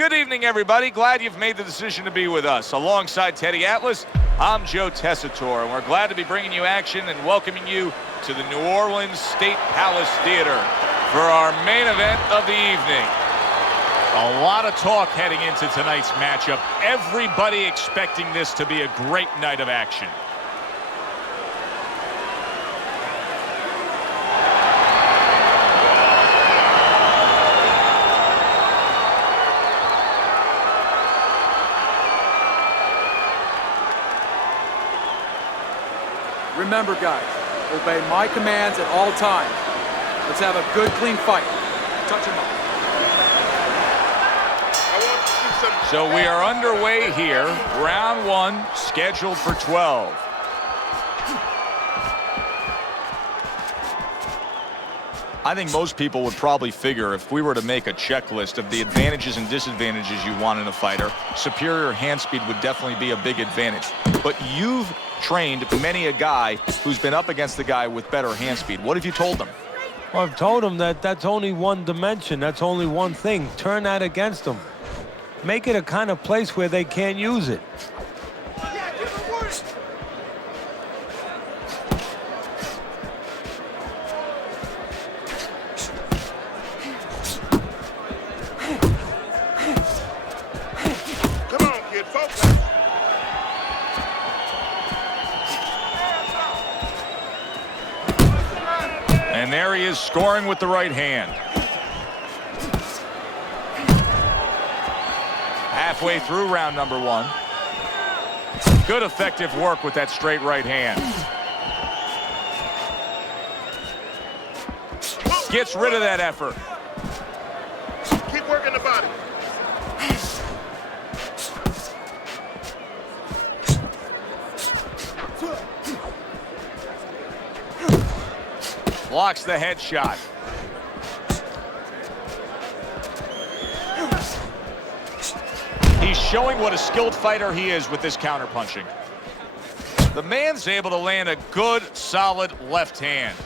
Good evening, everybody. Glad you've made the decision to be with us. Alongside Teddy Atlas, I'm Joe Tessitore, and we're glad to be bringing you action and welcoming you to the New Orleans State Palace Theater for our main event of the evening. A lot of talk heading into tonight's matchup. Everybody expecting this to be a great night of action. Remember, guys, obey my commands at all times. Let's have a good, clean fight. Touch him up. So we are underway here. Round 1, scheduled for 12. I think most people would probably figure if we were to make a checklist of the advantages and disadvantages you want in a fighter, superior hand speed would definitely be a big advantage. But you've trained many a guy who's been up against the guy with better hand speed. What have you told them? Well, I've told them that that's only one dimension. That's only one thing. Turn that against them. Make it a kind of place where they can't use it. And there he is, scoring with the right hand. Halfway through round number 1. Good effective work with that straight right hand. Gets rid of that effort. Keep working the body. Blocks the headshot. He's showing what a skilled fighter he is with this counterpunching. The man's able to land a good, solid left hand.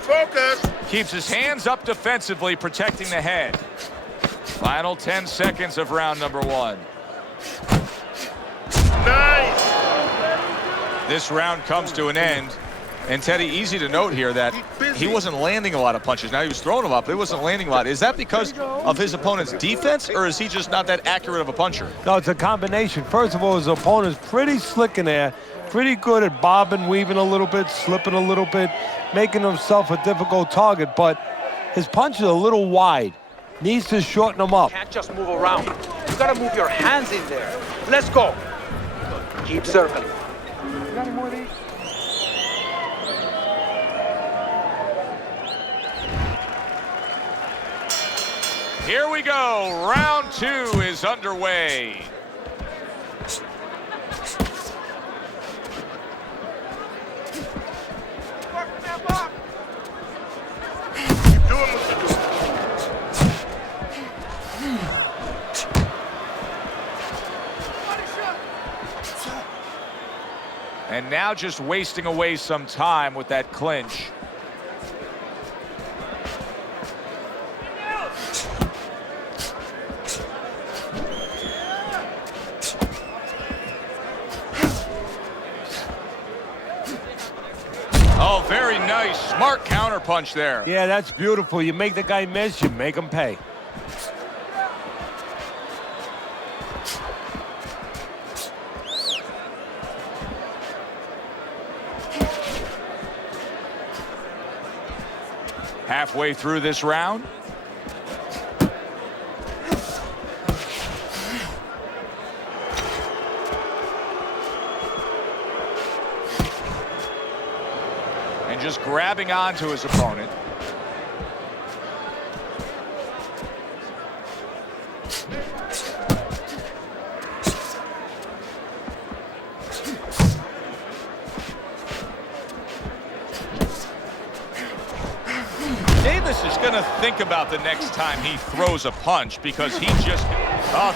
Focus. Keeps his hands up defensively, protecting the head. Final 10 seconds of round number 1. Nice. This round comes to an end. And Teddy, easy to note here that he wasn't landing a lot of punches. Now he was throwing them up, but he wasn't landing a lot. Is that because of his opponent's defense, or is he just not that accurate of a puncher? No, it's a combination. First of all, his opponent's pretty slick in there, pretty good at bobbing, weaving a little bit, slipping a little bit, making himself a difficult target, but his punch is a little wide. Needs to shorten them up. Can't just move around. You gotta move your hands in there. Let's go. Keep circling. You got any more of these? Here we go. Round 2 is underway. Keep doing what you're doing. And now just wasting away some time with that clinch. Oh, very nice. Smart counterpunch there. Yeah, that's beautiful. You make the guy miss, you make him pay. Halfway through this round. And just grabbing onto his opponent. Davis is going to think about the next time he throws a punch, because he just,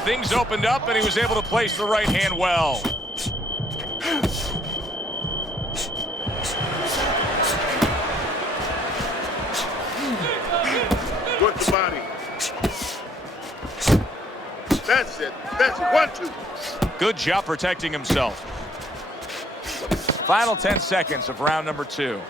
things opened up and he was able to place the right hand well. That's it. 1, 2. Good job protecting himself. Final 10 seconds of round number 2.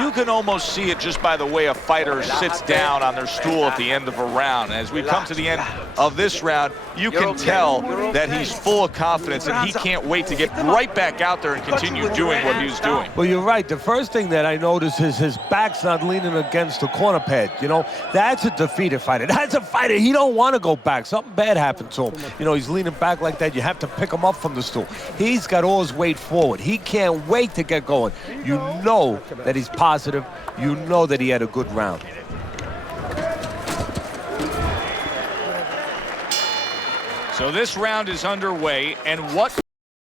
You can almost see it just by the way a fighter sits down on their stool at the end of a round. As we come to the end of this round, you can tell that he's full of confidence and he can't wait to get right back out there and continue doing what he was doing. Well, you're right. The first thing that I notice is his back's not leaning against the corner pad. You know, that's a defeated fighter. That's a fighter. He don't want to go back. Something bad happened to him. You know, he's leaning back like that. You have to pick him up from the stool. He's got all his weight forward. He can't wait to get going. You know that he's positive. You know that he had a good round. So this round is underway, and what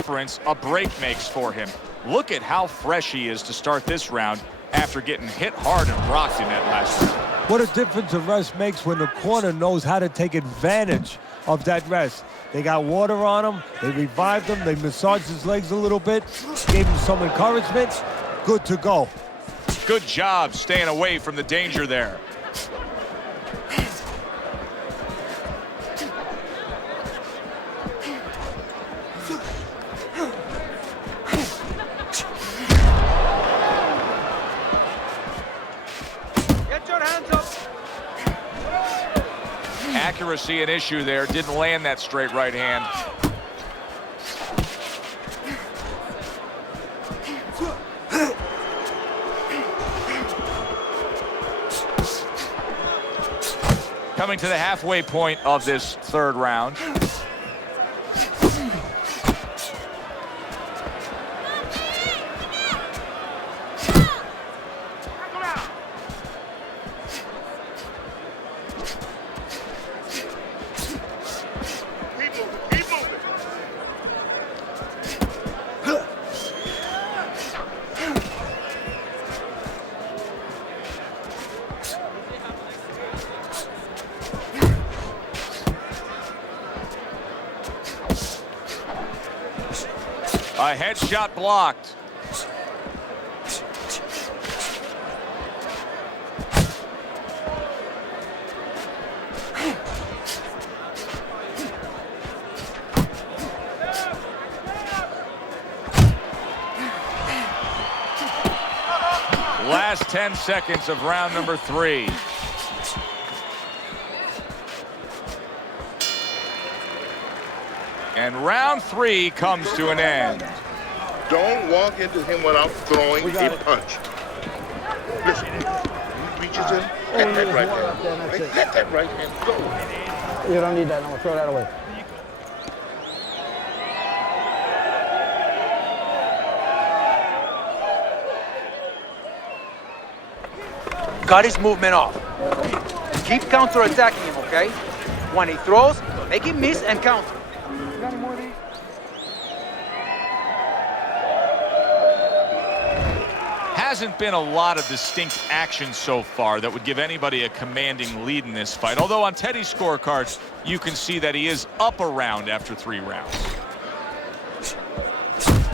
difference a break makes for him. Look at how fresh he is to start this round after getting hit hard and rocked in that last round. What a difference a rest makes when the corner knows how to take advantage of that rest. They got water on him, they revived him, they massaged his legs a little bit, gave him some encouragement. Good to go. Good job staying away from the danger there. Get your hands up. Accuracy an issue there. Didn't land that straight right hand. Coming to the halfway point of this third round. Keep moving. A headshot blocked. Last 10 seconds of round number 3. And round 3 comes to an end. Don't walk into him without throwing a punch. Listen, he reaches in, let that right hand. Let that right hand go. You don't need that. I'm going to throw that away. Cut his movement off. Keep counter-attacking him, okay? When he throws, make him miss and counter. Hasn't been a lot of distinct action so far that would give anybody a commanding lead in this fight. Although on Teddy's scorecards, you can see that he is up a round after 3 rounds.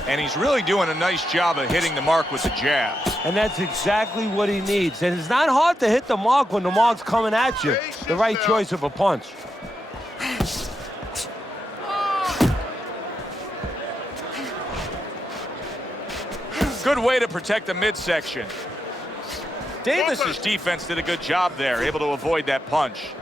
And he's really doing a nice job of hitting the mark with the jab. And that's exactly what he needs. And it's not hard to hit the mark when the mark's coming at you. The right choice of a punch. Good way to protect the midsection. Davis's defense did a good job there, able to avoid that punch.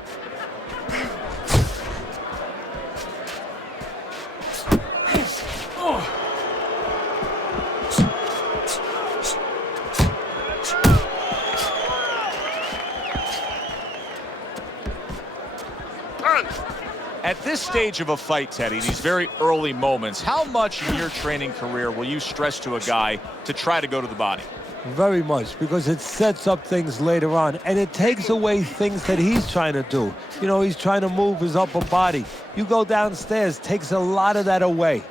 At this stage of a fight, Teddy, these very early moments, how much in your training career will you stress to a guy to try to go to the body? Very much, because it sets up things later on, and it takes away things that he's trying to do. You know, he's trying to move his upper body. You go downstairs, takes a lot of that away.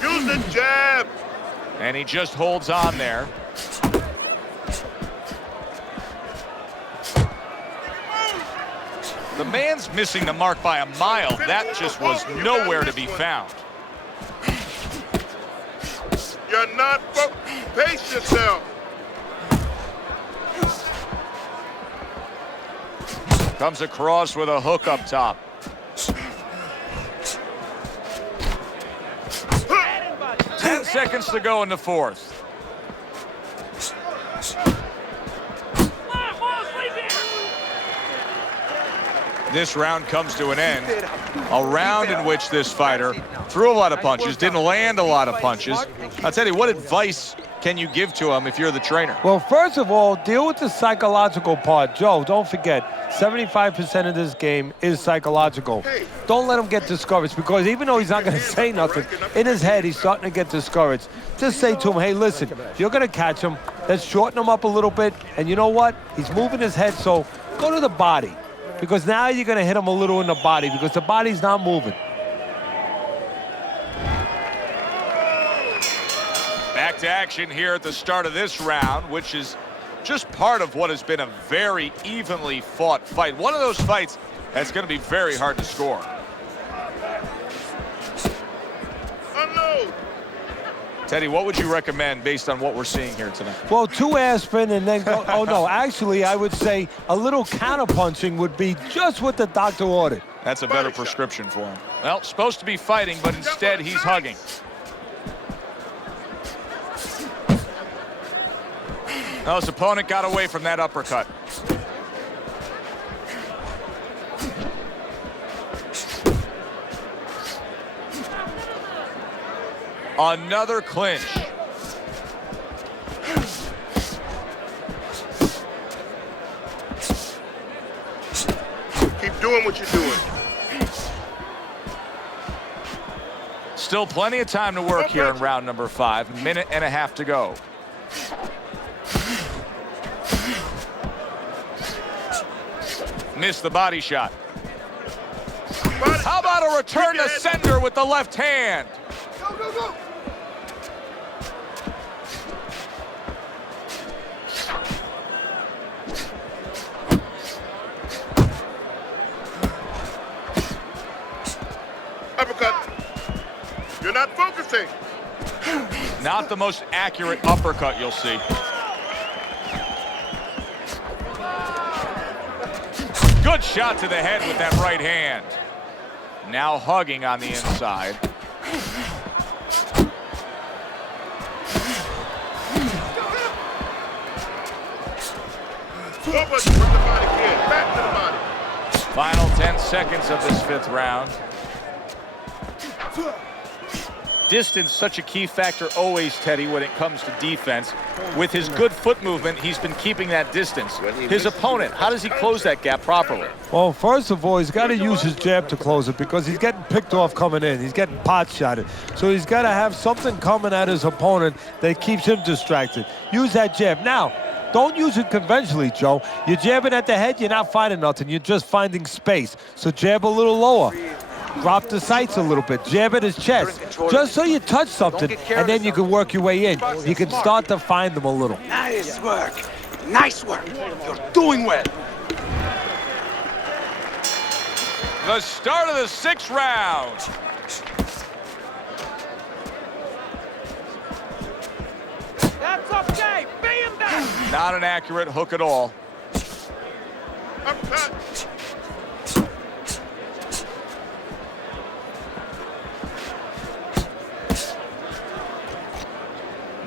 Use the jab. And he just holds on there. The man's missing the mark by a mile. That just was nowhere to be found. You're not pace yourself. Comes across with a hook up top. Ten seconds to go in the fourth. This round comes to an end. A round in which this fighter threw a lot of punches, didn't land a lot of punches. I'll tell you, what advice can you give to him if you're the trainer? Well, first of all, deal with the psychological part. Joe, don't forget, 75% of this game is psychological. Don't let him get discouraged, because even though he's not going to say nothing, in his head he's starting to get discouraged. Just say to him, hey, listen, you're going to catch him. Let's shorten him up a little bit. And you know what? He's moving his head, so go to the body. Because now you're going to hit him a little in the body, because the body's not moving. Back to action here at the start of this round, which is just part of what has been a very evenly fought fight. One of those fights that's going to be very hard to score. Unload. Teddy, what would you recommend based on what we're seeing here tonight? Well, 2 aspirin and then go. Oh, no, actually, I would say a little counterpunching would be just what the doctor ordered. That's a better prescription for him. Well, supposed to be fighting, but instead he's hugging. No, his opponent got away from that uppercut. Another clinch. Keep doing what you're doing. Still plenty of time to work here in round number 5. 1.5 minutes to go. Missed the body shot. How about a return to sender with the left hand? Go, go, go. Uppercut. You're not focusing. Not the most accurate uppercut you'll see. Good shot to the head with that right hand. Now hugging on the inside. Over with the body kid. Back to the body. Final 10 seconds of this 5th round. Distance, such a key factor always, Teddy, when it comes to defense. With his good foot movement, he's been keeping that distance. His opponent, how does he close that gap properly? Well, first of all, he's got to use his jab to close it, because he's getting picked off coming in. He's getting pot shotted. So he's got to have something coming at his opponent that keeps him distracted. Use that jab. Now, don't use it conventionally, Joe. You're jabbing at the head, you're not finding nothing. You're just finding space. So jab a little lower. Drop the sights a little bit. Jab at his chest. Just so you touch something, and then you can work your way in. You can start to find them a little. Nice work. Nice work. You're doing well. The start of the 6th round. That's okay. Pay him back. Not an accurate hook at all. Uppercut.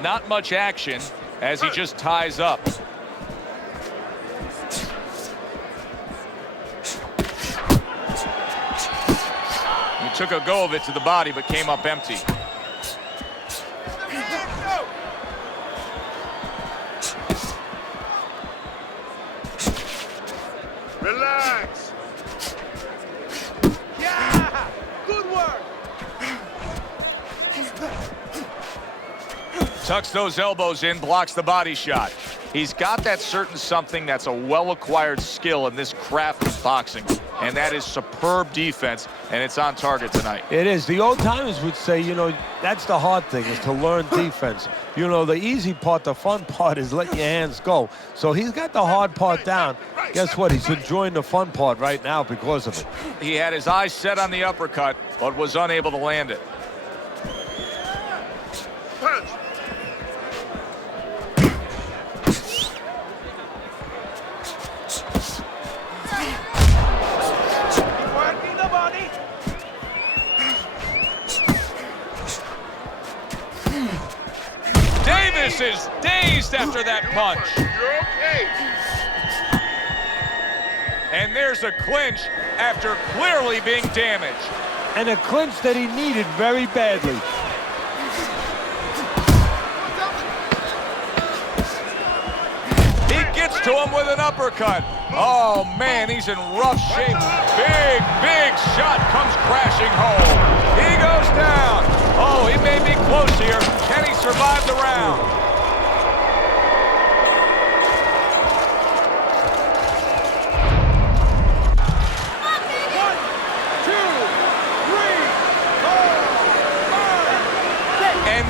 Not much action as he just ties up. He took a go of it to the body, but came up empty. Relax. Yeah. Good work. Tucks those elbows in, blocks the body shot. He's got that certain something that's a well-acquired skill in this craft of boxing. and that is superb defense, and it's on target tonight. It is. The old timers would say, you know, that's the hard thing, is to learn defense. You know, the easy part, the fun part is let your hands go. So he's got the hard part down. Guess what? He's enjoying the fun part right now because of it. He had his eyes set on the uppercut, but was unable to land it. Punch. Working the body. Davis is dazed after that punch. You're okay. And there's a clinch after clearly being damaged. And a clinch that he needed very badly. He gets to him with an uppercut. Oh, man, he's in rough shape. Big shot comes crashing home. He goes down. Oh, he may be close here. Can he survive the round?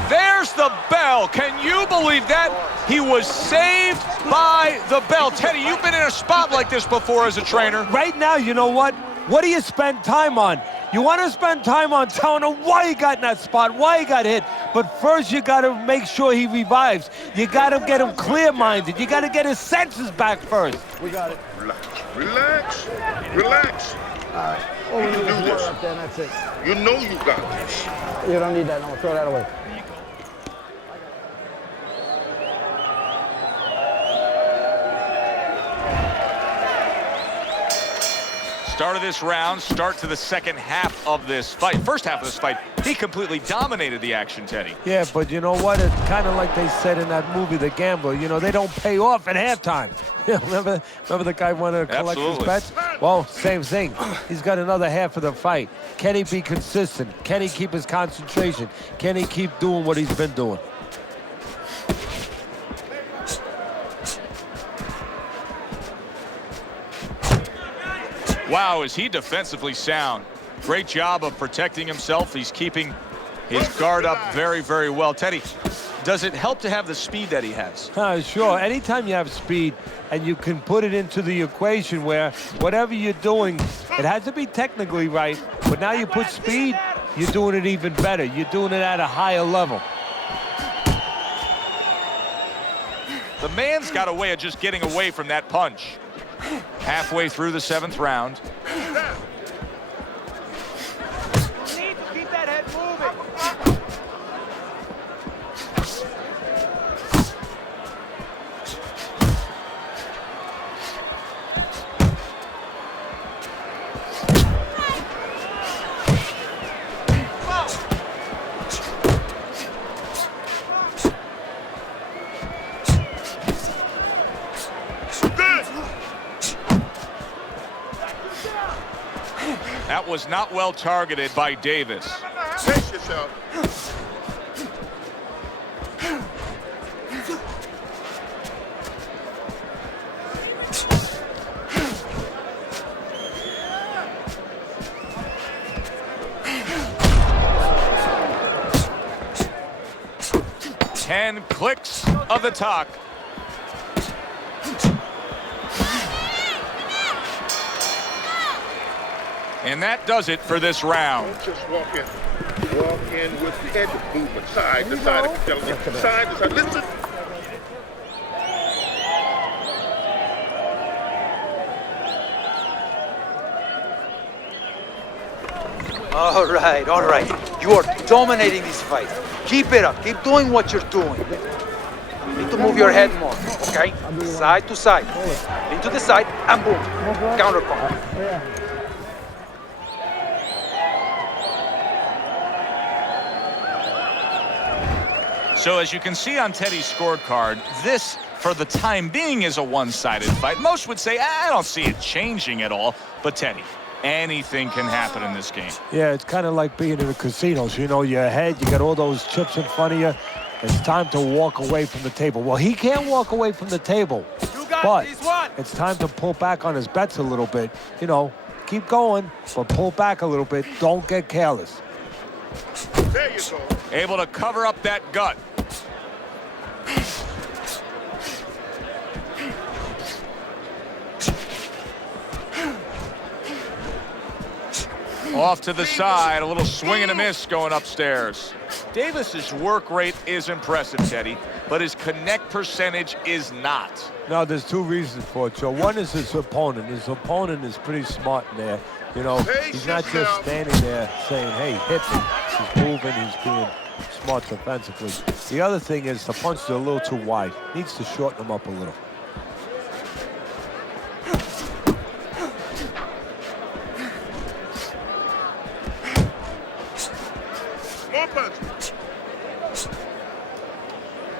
There's the bell. Can you believe that? He was saved by the bell. Teddy, you've been in a spot like this before as a trainer. Right now, you know what? What do you spend time on? You want to spend time on telling him why he got in that spot, why he got hit. But first, you got to make sure he revives. You got to get him clear-minded. You got to get his senses back first. We got it. Relax. Relax. All right. Oh, we need to this. Up there, and that's it. You know you got this. You don't need that. No, throw that away. Start of this round, start to the second half of this fight. First half of this fight, he completely dominated the action, Teddy. Yeah, but you know what? It's kind of like they said in that movie, The Gambler. You know, they don't pay off at halftime. remember the guy wanted to collect his bets? Well, same thing. He's got another half of the fight. Can he be consistent? Can he keep his concentration? Can he keep doing what he's been doing? Wow, is he defensively sound. Great job of protecting himself. He's keeping his guard up very, very well. Teddy, does it help to have the speed that he has? Sure. Anytime you have speed and you can put it into the equation where whatever you're doing, it has to be technically right, but now you put speed, you're doing it even better. You're doing it at a higher level. The man's got a way of just getting away from that punch. Halfway through the 7th round. You need to keep that head moving. '" That was not well targeted by Davis. Pace yourself. Ten clicks of the talk. And that does it for this round. Don't just walk in. Walk in with head movement, side to side. Side to side. Listen. All right. You are dominating this fight. Keep it up. Keep doing what you're doing. You need to move your head more, okay? Side to side. Into the side, and boom. Counterpunch. So as you can see on Teddy's scorecard, this, for the time being, is a one-sided fight. Most would say, I don't see it changing at all. But Teddy, anything can happen in this game. Yeah, it's kind of like being in the casinos. You know, you're ahead, you got all those chips in front of you. It's time to walk away from the table. Well, he can't walk away from the table, but it's time to pull back on his bets a little bit. You know, keep going, but pull back a little bit. Don't get careless. There you go. Able to cover up that gut. Off to the side, a little swing and a miss going upstairs. Davis's work rate is impressive, Teddy, but his connect percentage is not. Now, there's two reasons for it, Joe. One is his opponent. His opponent is pretty smart in there. You know, he's not just standing there saying, hey, hit me. He's moving, he's being smart defensively. The other thing is the punches are a little too wide. Needs to shorten them up a little. More punch.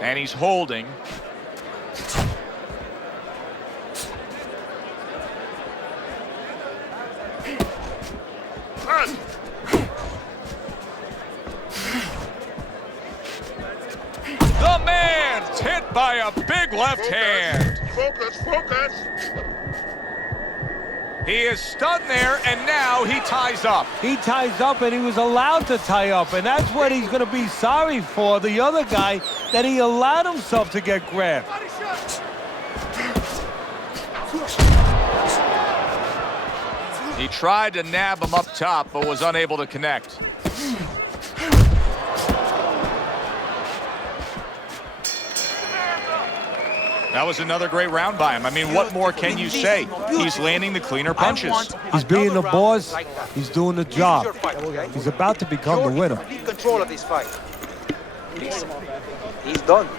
And he's holding. Punch. The man's hit by a big left hand. Focus, focus. He is stunned there, and now he ties up. He ties up, and he was allowed to tie up, and that's what he's going to be sorry for, the other guy, that he allowed himself to get grabbed. He tried to nab him up top, but was unable to connect. That was another great round by him. I mean, what more can you say? He's landing the cleaner punches. He's being the boss. He's doing the job. He's about to become the winner. Complete control of this fight. He's done.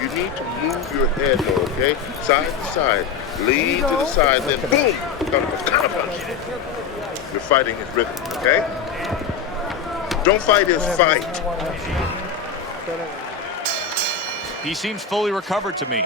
You need to move your head, though, okay? Side to side. Lean to the side, then boom! Counter punch. You're fighting his rhythm, okay? Don't fight his fight. He seems fully recovered to me.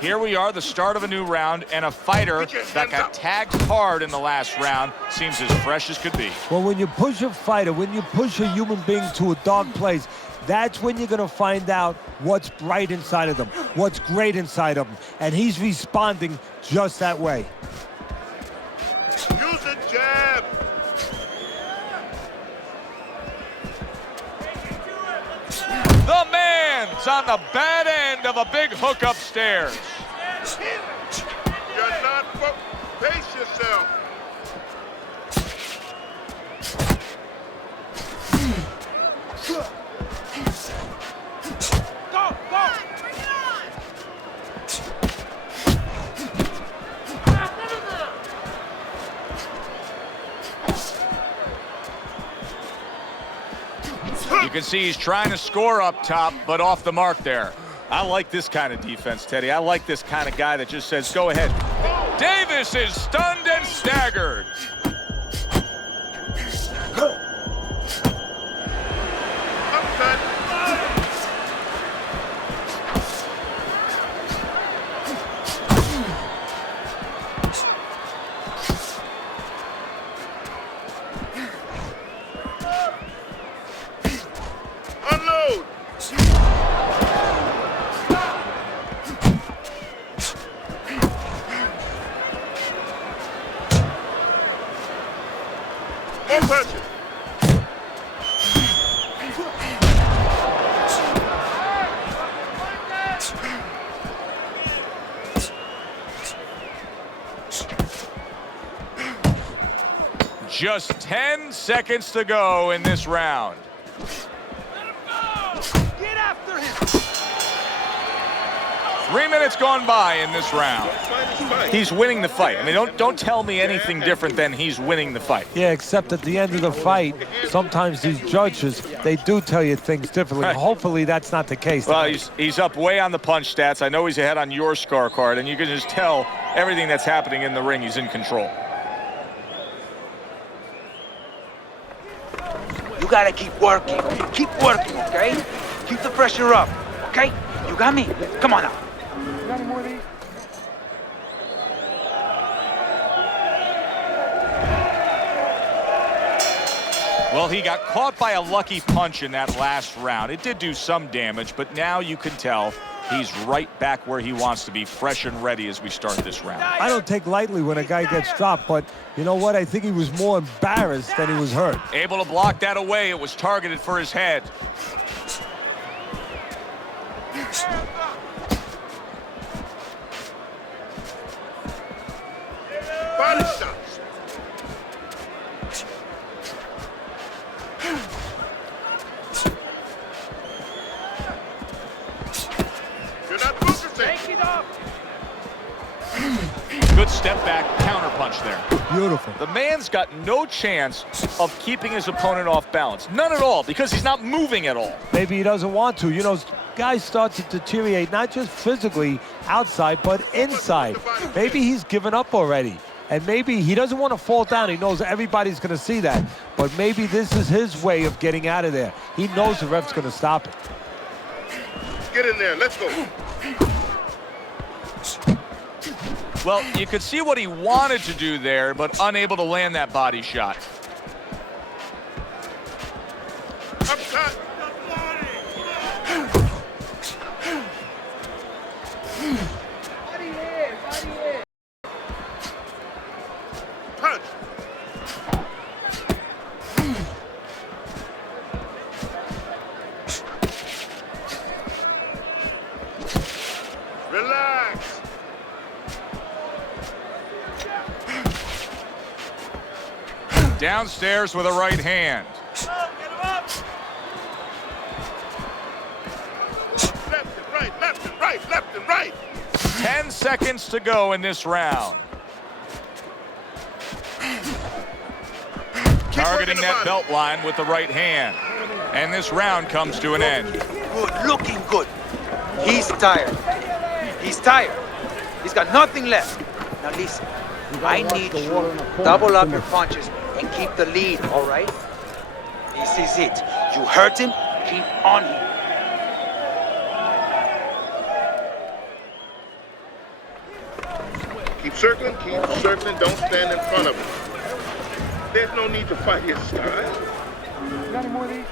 Here we are, the start of a new round, and a fighter that got tagged hard in the last round seems as fresh as could be. Well, when you push a fighter, when you push a human being to a dark place, that's when you're going to find out what's bright inside of them, what's great inside of them. And he's responding just that way. Use a jab. The man's on the bad end of a big hook upstairs. You're not pace yourself. You can see he's trying to score up top, but off the mark there. I like this kind of defense, Teddy. I like this kind of guy that just says, go ahead. Davis is stunned and staggered. Upcut. Unload. More punches. Just 10 seconds to go in this round. Get after him! 3 minutes gone by in this round. Fight is fight. He's winning the fight. I mean, don't tell me anything different than he's winning the fight. Yeah, except at the end of the fight, sometimes these judges, they do tell you things differently. Right. Hopefully that's not the case. Well, he's up way on the punch stats. I know he's ahead on your scorecard, and you can just tell everything that's happening in the ring, he's in control. You gotta keep working, okay? Keep the pressure up, okay? You got me? Come on now. Well, he got caught by a lucky punch in that last round. It did do some damage, but now you can tell he's right back where he wants to be, fresh and ready as we start this round. I don't take lightly when a guy gets dropped, but you know what? I think he was more embarrassed than he was hurt. Able to block that away. It was targeted for his head. Body shots. You're not focusing. Good step back, counter punch there. Beautiful. The man's got no chance of keeping his opponent off balance. None at all, because he's not moving at all. Maybe he doesn't want to. You know, guys start to deteriorate, not just physically outside, but inside. Maybe he's given up already. And maybe he doesn't want to fall down. He knows everybody's going to see that. But maybe this is his way of getting out of there. He knows the ref's going to stop it. Get in there. Let's go. Well, you could see what he wanted to do there, but unable to land that body shot. Upcut. Punch. Relax. Downstairs with a right hand. Left and right, left and right, left and right. 10 seconds to go in this round. Targeting that belt line with the right hand. And this round comes to an end. Good, looking good. He's tired. He's tired. He's got nothing left. Now listen, I need you to double up your punches and keep the lead, all right? This is it. You hurt him, keep on him. Keep circling, don't stand in front of him. There's no need to fight his style. You got any more of these?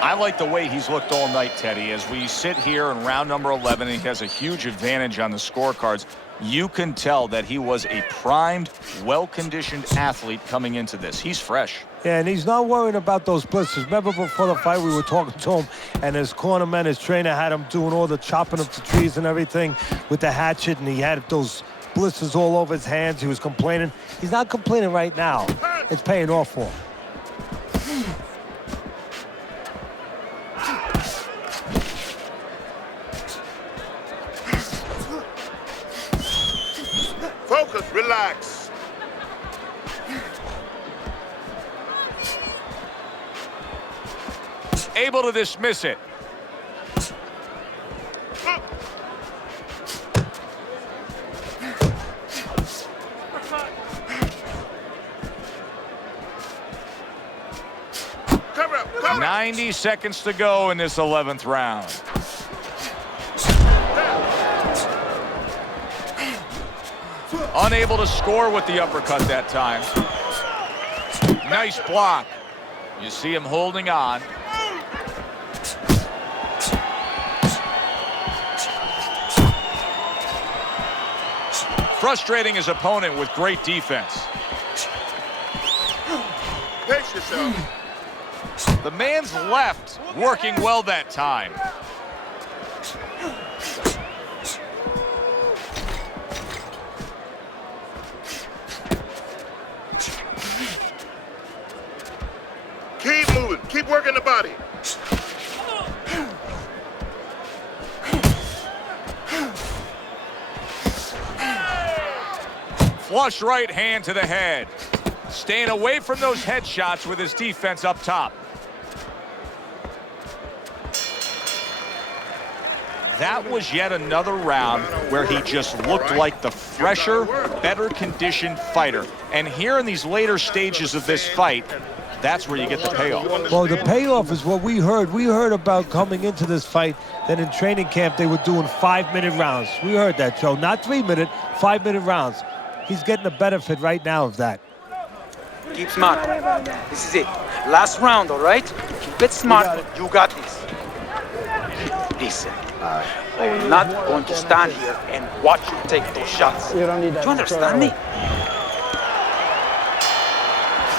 I like the way he's looked all night, Teddy. As we sit here in round number 11, he has a huge advantage on the scorecards. You can tell that he was a primed, well-conditioned athlete coming into this. He's fresh. Yeah, and he's not worrying about those blisters. Remember before the fight we were talking to him, and his cornerman, his trainer, had him doing all the chopping of the trees and everything with the hatchet, and he had those blisters all over his hands. He was complaining. He's not complaining right now. It's paying off for him. Focus, relax. Able to dismiss it. Cover up, cover up. 90 seconds to go in this 11th round. Unable to score with the uppercut that time. Nice block. You see him holding on. Frustrating his opponent with great defense. Pace yourself. The man's left working well that time. Keep moving. Keep working the body. Flush right hand to the head. Staying away from those headshots with his defense up top. That was yet another round where he just looked like the fresher, better conditioned fighter. And here in these later stages of this fight, that's where you get the payoff. Well, the payoff is what we heard. We heard about coming into this fight that in training camp they were doing 5-minute rounds. We heard that, Joe. Not 3-minute, 5-minute rounds. he's getting the benefit right now of that. Keep smart. This is it. Last round, all right? Keep it smart. You got this. Listen, I'm not going to stand here and watch you take those shots. You don't need that. Do you understand me?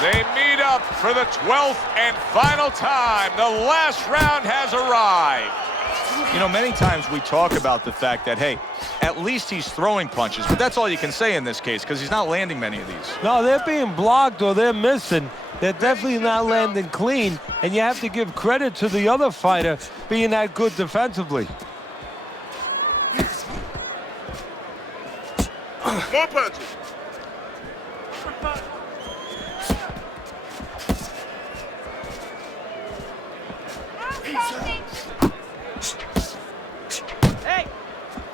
They meet up for the 12th and final time. The last round has arrived. You know, many times we talk about the fact that, hey, at least he's throwing punches, but that's all you can say in this case because he's not landing many of these. No, they're being blocked or they're missing. They're definitely not landing clean, and you have to give credit to the other fighter being that good defensively. More punches. Hey,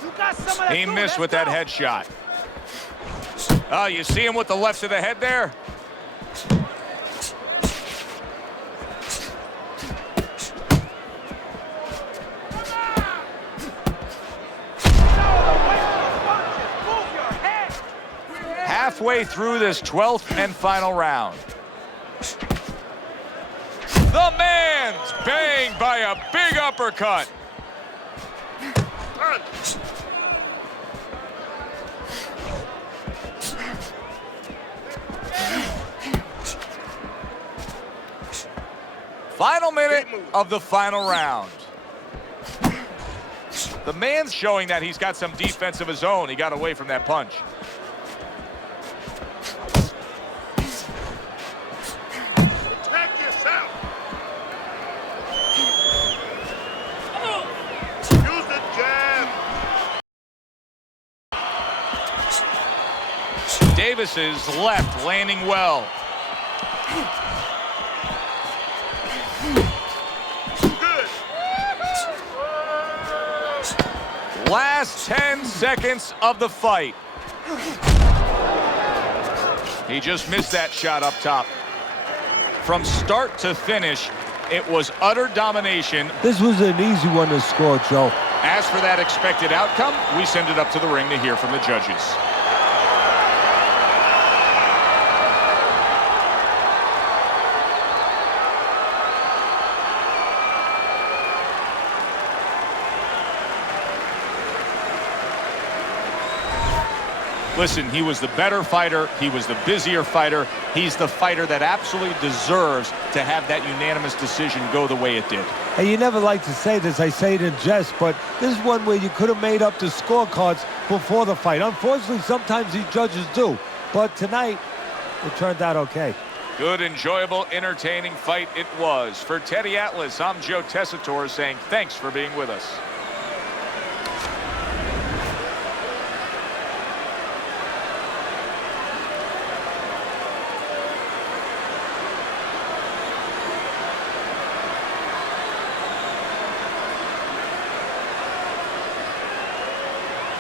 you got some of that. He missed with that headshot. Oh, you see him with the left of the head there? Halfway through this 12th and final round. The man's banged by a big uppercut. Final minute of the final round. The man's showing that he's got some defense of his own. He got away from that punch. Attack yourself. Use the jab. Davis's left landing well. Good. Last 10 seconds of the fight. He just missed that shot up top. From start to finish, it was utter domination. This was an easy one to score, Joe. As for that expected outcome, we send it up to the ring to hear from the judges. Listen, he was the better fighter. He was the busier fighter. He's the fighter that absolutely deserves to have that unanimous decision go the way it did. And you never like to say this, I say it in jest, but this is one where you could have made up the scorecards before the fight. Unfortunately, sometimes these judges do, but tonight, it turned out okay. Good, enjoyable, entertaining fight it was. For Teddy Atlas, I'm Joe Tessitore saying thanks for being with us.